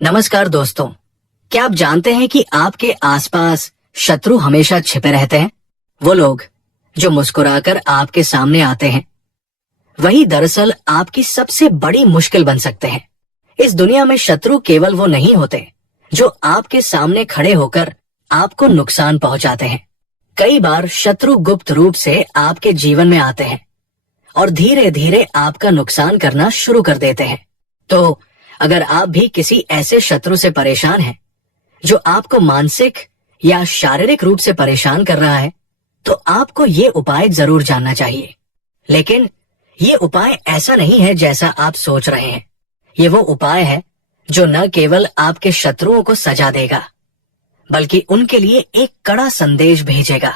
नमस्कार दोस्तों। क्या आप जानते हैं कि आपके आसपास शत्रु हमेशा छिपे रहते हैं? वो लोग जो मुस्कुराकर आपके सामने आते हैं, वही दरअसल आपकी सबसे बड़ी मुश्किल बन सकते हैं। इस दुनिया में शत्रु केवल वो नहीं होते जो आपके सामने खड़े होकर आपको नुकसान पहुंचाते हैं। कई बार शत्रु गुप्त रूप से आपके जीवन में आते हैं और धीरे धीरे आपका नुकसान करना शुरू कर देते हैं। तो अगर आप भी किसी ऐसे शत्रु से परेशान हैं जो आपको मानसिक या शारीरिक रूप से परेशान कर रहा है, तो आपको ये उपाय जरूर जानना चाहिए। लेकिन ये उपाय ऐसा नहीं है जैसा आप सोच रहे हैं। ये वो उपाय है जो न केवल आपके शत्रुओं को सजा देगा, बल्कि उनके लिए एक कड़ा संदेश भेजेगा।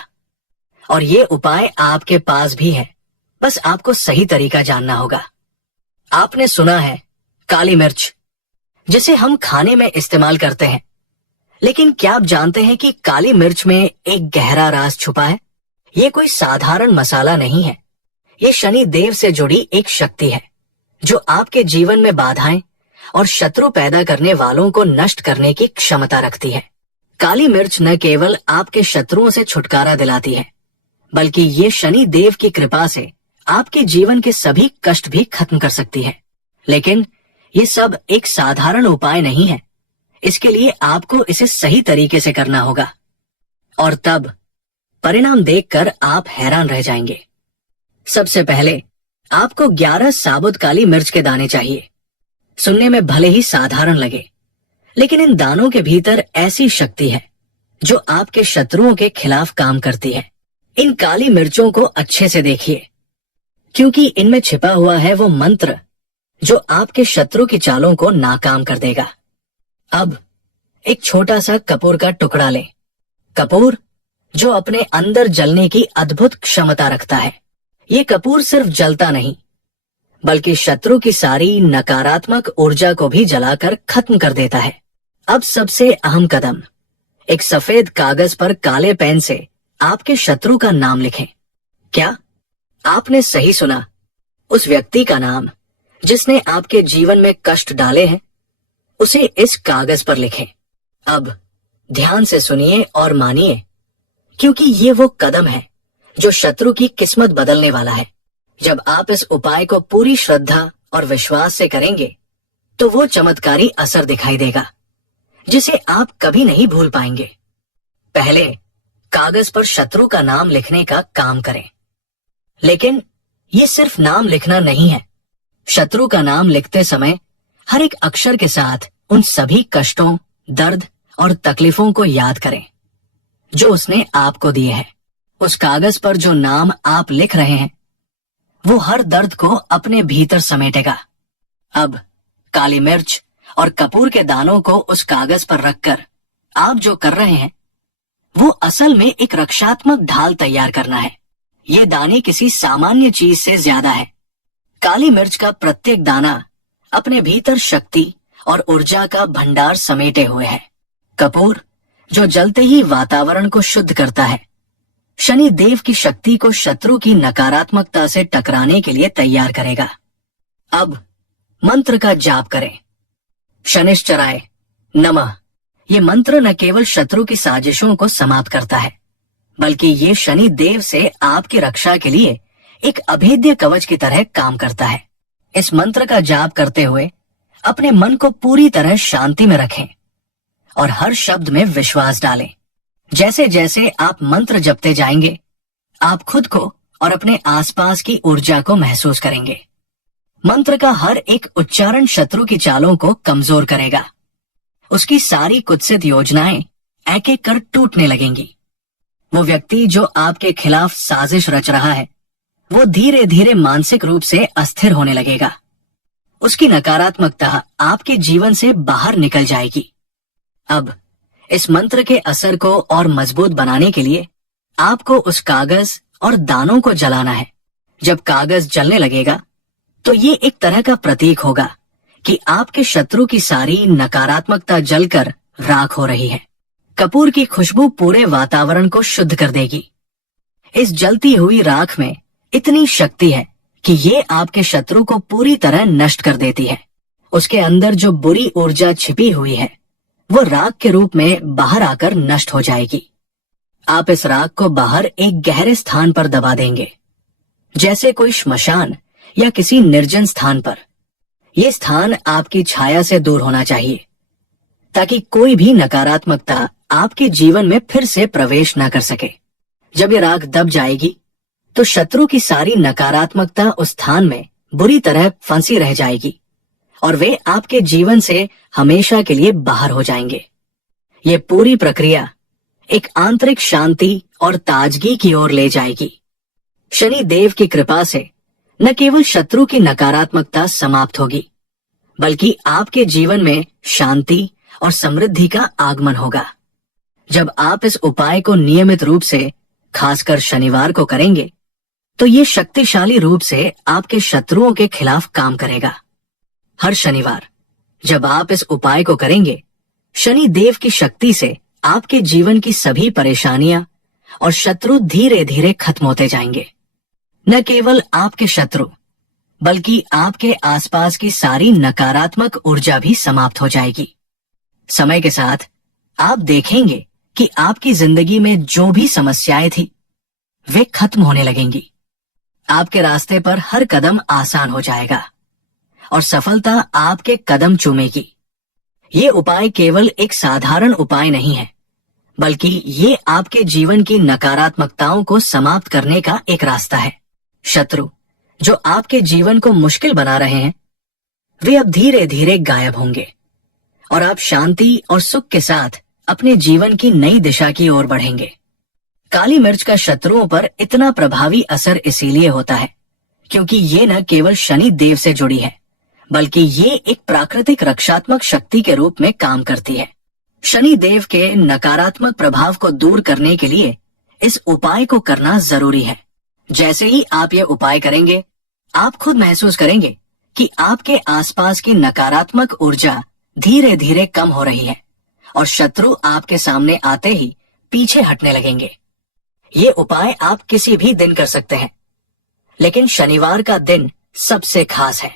और ये उपाय आपके पास भी है, बस आपको सही तरीका जानना होगा। आपने सुना है काली मिर्च, जिसे हम खाने में इस्तेमाल करते हैं, लेकिन क्या आप जानते हैं कि काली मिर्च में एक गहरा राज छुपा है? ये कोई साधारण मसाला नहीं है। ये शनि देव से जुड़ी एक शक्ति है जो आपके जीवन में बाधाएं और शत्रु पैदा करने वालों को नष्ट करने की क्षमता रखती है। काली मिर्च न केवल आपके शत्रुओं से छुटकारा दिलाती है, बल्कि ये शनि देव की कृपा से आपके जीवन के सभी कष्ट भी खत्म कर सकती है। लेकिन ये सब एक साधारण उपाय नहीं है। इसके लिए आपको इसे सही तरीके से करना होगा, और तब परिणाम देखकर आप हैरान रह जाएंगे। सबसे पहले आपको 11 साबुत काली मिर्च के दाने चाहिए। सुनने में भले ही साधारण लगे, लेकिन इन दानों के भीतर ऐसी शक्ति है जो आपके शत्रुओं के खिलाफ काम करती है। इन काली मिर्चों को अच्छे से देखिए, क्योंकि इनमें छिपा हुआ है वो मंत्र जो आपके शत्रु की चालों को नाकाम कर देगा। अब एक छोटा सा कपूर का टुकड़ा लें। कपूर जो अपने अंदर जलने की अद्भुत क्षमता रखता है। ये कपूर सिर्फ जलता नहीं, बल्कि शत्रु की सारी नकारात्मक ऊर्जा को भी जलाकर खत्म कर देता है। अब सबसे अहम कदम, एक सफेद कागज पर काले पेन से आपके शत्रु का नाम लिखें। क्या आपने सही सुना? उस व्यक्ति का नाम जिसने आपके जीवन में कष्ट डाले हैं, उसे इस कागज पर लिखें। अब ध्यान से सुनिए और मानिए, क्योंकि ये वो कदम है जो शत्रु की किस्मत बदलने वाला है। जब आप इस उपाय को पूरी श्रद्धा और विश्वास से करेंगे, तो वो चमत्कारी असर दिखाई देगा जिसे आप कभी नहीं भूल पाएंगे। पहले कागज पर शत्रु का नाम लिखने का काम करें, लेकिन ये सिर्फ नाम लिखना नहीं है। शत्रु का नाम लिखते समय हर एक अक्षर के साथ उन सभी कष्टों, दर्द और तकलीफों को याद करें जो उसने आपको दिए हैं। उस कागज पर जो नाम आप लिख रहे हैं, वो हर दर्द को अपने भीतर समेटेगा। अब काली मिर्च और कपूर के दानों को उस कागज पर रखकर आप जो कर रहे हैं, वो असल में एक रक्षात्मक ढाल तैयार करना है। ये दाने किसी सामान्य चीज से ज्यादा है। काली मिर्च का प्रत्येक दाना अपने भीतर शक्ति और ऊर्जा का भंडार समेटे हुए है। कपूर जो जलते ही वातावरण को शुद्ध करता है, शनि देव की शक्ति को शत्रु की नकारात्मकता से टकराने के लिए तैयार करेगा। अब मंत्र का जाप करें। शनिश्चराय नमः। ये मंत्र न केवल शत्रु की साजिशों को समाप्त करता है, बल्कि ये शनि देव से आपकी रक्षा के लिए एक अभेद्य कवच की तरह काम करता है। इस मंत्र का जाप करते हुए अपने मन को पूरी तरह शांति में रखें और हर शब्द में विश्वास डालें। जैसे जैसे आप मंत्र जपते जाएंगे, आप खुद को और अपने आसपास की ऊर्जा को महसूस करेंगे। मंत्र का हर एक उच्चारण शत्रु की चालों को कमजोर करेगा। उसकी सारी कुत्सित योजनाएं एक एक कर टूटने लगेंगी। वो व्यक्ति जो आपके खिलाफ साजिश रच रहा है, वो धीरे धीरे मानसिक रूप से अस्थिर होने लगेगा। उसकी नकारात्मकता आपके जीवन से बाहर निकल जाएगी। अब इस मंत्र के असर को और मजबूत बनाने के लिए आपको उस कागज और दानों को जलाना है। जब कागज जलने लगेगा, तो ये एक तरह का प्रतीक होगा कि आपके शत्रु की सारी नकारात्मकता जलकर राख हो रही है। कपूर की खुशबू पूरे वातावरण को शुद्ध कर देगी। इस जलती हुई राख में इतनी शक्ति है कि ये आपके शत्रु को पूरी तरह नष्ट कर देती है उसके अंदर जो बुरी ऊर्जा छिपी हुई है वो राख के रूप में बाहर आकर नष्ट हो जाएगी। आप इस राख को बाहर एक गहरे स्थान पर दबा देंगे, जैसे कोई श्मशान या किसी निर्जन स्थान पर। यह स्थान आपकी छाया से दूर होना चाहिए, ताकि कोई भी नकारात्मकता आपके जीवन में फिर से प्रवेश न कर सके। जब ये राख दब जाएगी तो शत्रु की सारी नकारात्मकता उस स्थान में बुरी तरह फंसी रह जाएगी और वे आपके जीवन से हमेशा के लिए बाहर हो जाएंगे। ये पूरी प्रक्रिया एक आंतरिक शांति और ताजगी की ओर ले जाएगी। शनि देव की कृपा से न केवल शत्रु की नकारात्मकता समाप्त होगी, बल्कि आपके जीवन में शांति और समृद्धि का आगमन होगा। जब आप इस उपाय को नियमित रूप से, खासकर शनिवार को करेंगे, तो ये शक्तिशाली रूप से आपके शत्रुओं के खिलाफ काम करेगा। हर शनिवार जब आप इस उपाय को करेंगे, शनि देव की शक्ति से आपके जीवन की सभी परेशानियां और शत्रु धीरे धीरे खत्म होते जाएंगे। न केवल आपके शत्रु, बल्कि आपके आसपास की सारी नकारात्मक ऊर्जा भी समाप्त हो जाएगी। समय के साथ आप देखेंगे कि आपकी जिंदगी में जो भी समस्याएं थी वे खत्म होने लगेंगी। आपके रास्ते पर हर कदम आसान हो जाएगा और सफलता आपके कदम चूमेगी। ये उपाय केवल एक साधारण उपाय नहीं है, बल्कि ये आपके जीवन की नकारात्मकताओं को समाप्त करने का एक रास्ता है। शत्रु जो आपके जीवन को मुश्किल बना रहे हैं, वे अब धीरे धीरे गायब होंगे और आप शांति और सुख के साथ अपने जीवन की नई दिशा की ओर बढ़ेंगे। काली मिर्च का शत्रुओं पर इतना प्रभावी असर इसीलिए होता है क्योंकि ये न केवल शनि देव से जुड़ी है, बल्कि ये एक प्राकृतिक रक्षात्मक शक्ति के रूप में काम करती है। शनि देव के नकारात्मक प्रभाव को दूर करने के लिए इस उपाय को करना जरूरी है। जैसे ही आप ये उपाय करेंगे, आप खुद महसूस करेंगे कि आपके आसपास की नकारात्मक ऊर्जा धीरे धीरे कम हो रही है और शत्रु आपके सामने आते ही पीछे हटने लगेंगे। ये उपाय आप किसी भी दिन कर सकते हैं, लेकिन शनिवार का दिन सबसे खास है।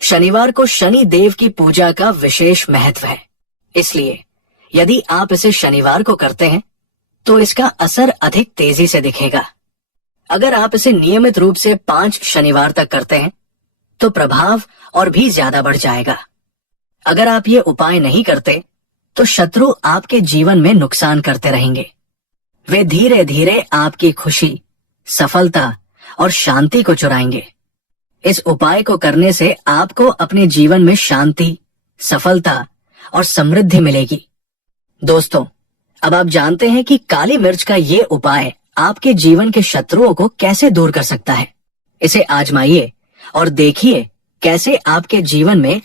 शनिवार को शनि देव की पूजा का विशेष महत्व है, इसलिए यदि आप इसे शनिवार को करते हैं तो इसका असर अधिक तेजी से दिखेगा। अगर आप इसे नियमित रूप से 5 शनिवार तक करते हैं तो प्रभाव और भी ज्यादा बढ़ जाएगा। अगर आप ये उपाय नहीं करते तो शत्रु आपके जीवन में नुकसान करते रहेंगे। वे धीरे धीरे आपकी खुशी, सफलता और शांति को चुराएंगे। इस उपाय को करने से आपको अपने जीवन में शांति, सफलता और समृद्धि मिलेगी। दोस्तों, अब आप जानते हैं कि काली मिर्च का ये उपाय आपके जीवन के शत्रुओं को कैसे दूर कर सकता है। इसे आजमाइए और देखिए कैसे आपके जीवन में